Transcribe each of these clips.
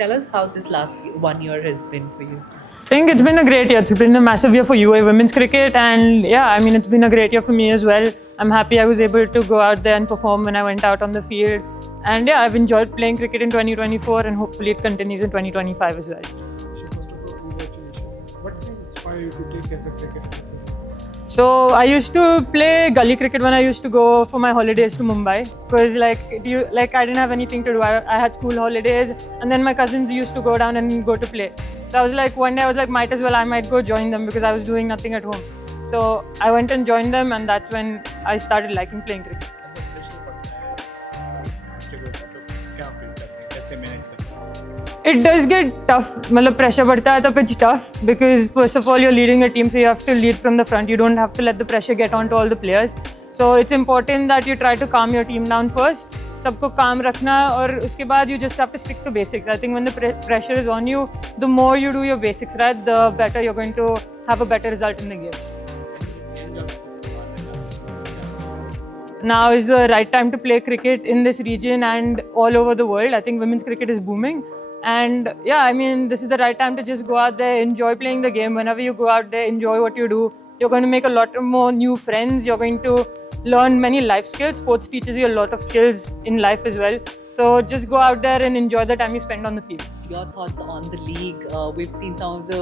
Tell us how this last 1 year has been for you. I think it's been a great year. It's been a massive year for UAE women's cricket, and it's been a great year for me as well. I'm happy I was able to go out there and perform when I went out on the field. And I've enjoyed playing cricket in 2024, and hopefully it continues in 2025 as well. First of all, congratulations. What inspired you to take as a cricketer? So I used to play gully cricket when I used to go for my holidays to Mumbai, because I didn't have anything to do. I had school holidays, and then my cousins used to go down and go to play. So I was like, one day I was like, might as well I might go join them, because I was doing nothing at home. So I went and joined them, and that's when I started liking playing cricket. It does get tough. मतलब pressure बढ़ता है तो pitch tough, because first of all you're leading a team, so you have to lead from the front. You don't have to let the pressure get onto all the players. So it's important that you try to calm your team down first. सबको calm रखना, और उसके बाद you just have to stick to basics. I think when the pressure is on you, the more you do your basics right, the better you're going to have a better result in the game. Now is the right time to play cricket in this region and all over the world. I think women's cricket is booming. And this is the right time to just go out there, enjoy playing the game. Whenever you go out there, enjoy what you do. You're going to make a lot more new friends. You're going to learn many life skills. Sports teaches you a lot of skills in life as well. So just go out there and enjoy the time you spend on the field. Your thoughts on the league? We've seen some of the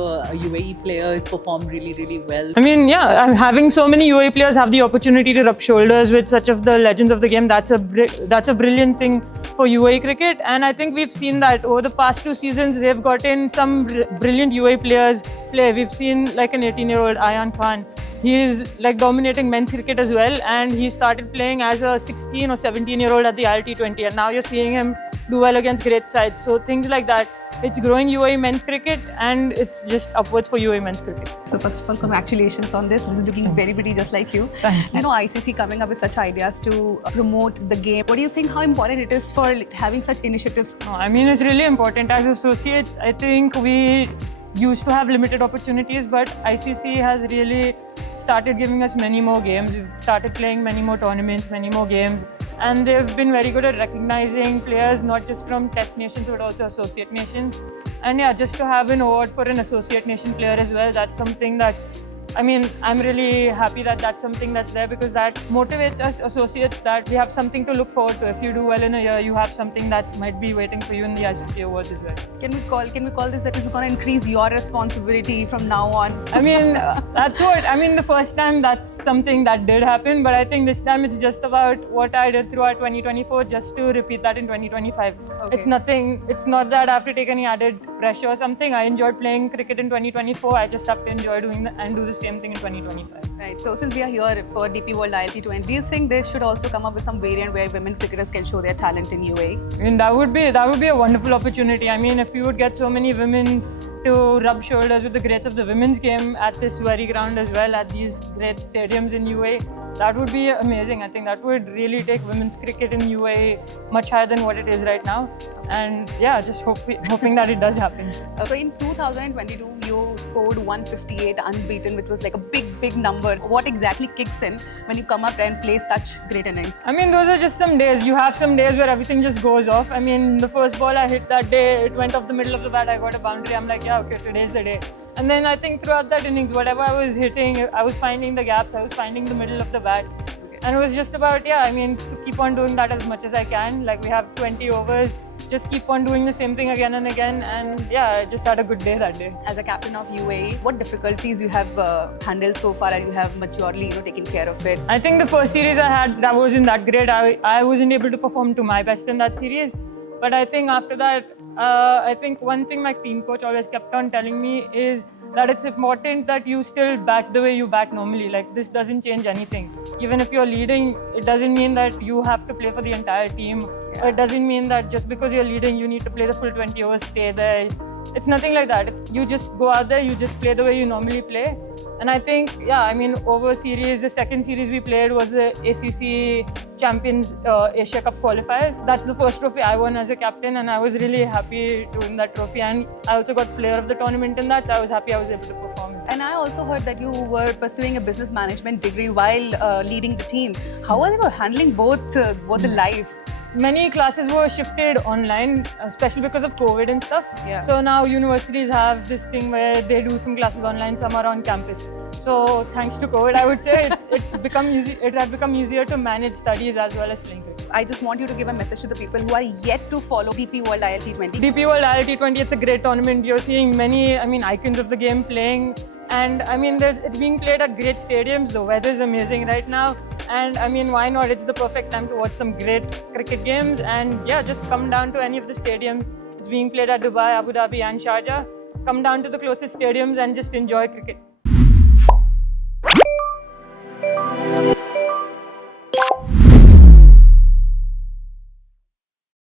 UAE players perform really, really well. Having so many UAE players have the opportunity to rub shoulders with such of the legends of the game, that's a brilliant thing for UAE cricket. And I think we've seen that over the past 2 seasons, they've gotten some brilliant UAE players play. We've seen like an 18-year-old Ayan Khan. He is like dominating men's cricket as well, and he started playing as a 16 or 17-year-old at the ILT20, and now you're seeing him do well against great sides. So things like that, it's growing UAE men's cricket, and it's just upwards for UAE men's cricket. So first of all, congratulations on this. This is looking very pretty, just like you. Thank you. ICC coming up with such ideas to promote the game. What do you think, how important it is for having such initiatives? It's really important. As associates, I think we used to have limited opportunities, but ICC has really started giving us many more games. We've started playing many more tournaments, many more games, and they've been very good at recognizing players not just from test nations but also associate nations. And just to have an award for an associate nation player as well, that's something that I'm really happy that that's something that's there, because that motivates us associates that we have something to look forward to. If you do well in a year, you have something that might be waiting for you in the ICC awards as well. Can we call this that is going to increase your responsibility from now on? That's what, the first time that's something that did happen, but I think this time it's just about what I did throughout 2024, just to repeat that in 2025. Okay. It's not that I have to take any added pressure or something. I enjoyed playing cricket in 2024. I just have to enjoy doing and do the same thing in 2025. Right. So since we are here for DP World ILT20, do you think they should also come up with some variant where women cricketers can show their talent in UAE? That would be a wonderful opportunity. If you would get so many women to rub shoulders with the greats of the women's game at this very ground as well, at these great stadiums in UAE, that would be amazing. I think that would really take women's cricket in UAE much higher than what it is right now. And just hoping that it does happen. So in 2022, you scored 158 unbeaten, which was like a big number. What exactly kicks in when you come up and play such great innings? Those are just some days. You have some days where everything just goes off. The first ball I hit that day, it went off the middle of the bat. I got a boundary. I'm like, okay, today's the day. And then I think throughout that innings, whatever I was hitting, I was finding the gaps. I was finding the middle of the bat. And it was just about, to keep on doing that as much as I can. Like, we have 20 overs. Just keep on doing the same thing again and again, and I just had a good day that day. As a captain of UAE, what difficulties you have handled so far, and you have maturely taken care of it? I think the first series I had, that wasn't that great. I wasn't able to perform to my best in that series. But I think after that, I think one thing my team coach always kept on telling me is that it's important that you still bat the way you bat normally. Like, this doesn't change anything. Even if you're leading, it doesn't mean that you have to play for the entire team. Or it doesn't mean that just because you're leading, you need to play the full 20 overs, stay there. It's nothing like that. You just go out there, you just play the way you normally play. And I think, over series, the second series we played was the ACC Champions Asia Cup qualifiers. That's the first trophy I won as a captain, and I was really happy to win that trophy. And I also got player of the tournament in that, so I was happy I was able to perform. And I also heard that you were pursuing a business management degree while leading the team. How are you handling both the life? many classes were shifted online, especially because of COVID and stuff. Yeah. So now universities have this thing where they do some classes online, some are on campus. So thanks to COVID, I would say it's become easy. It had become easier to manage studies as well as playing cricket. I just want you to give a message to the people who are yet to follow DP World ILT20. DP World ILT20, it's a great tournament. You're seeing many, icons of the game playing. And it's being played at great stadiums. The weather is amazing right now. And why not? It's the perfect time to watch some great cricket games. And yeah, just come down to any of the stadiums. It's being played at Dubai, Abu Dhabi and Sharjah. Come down to the closest stadiums and just enjoy cricket.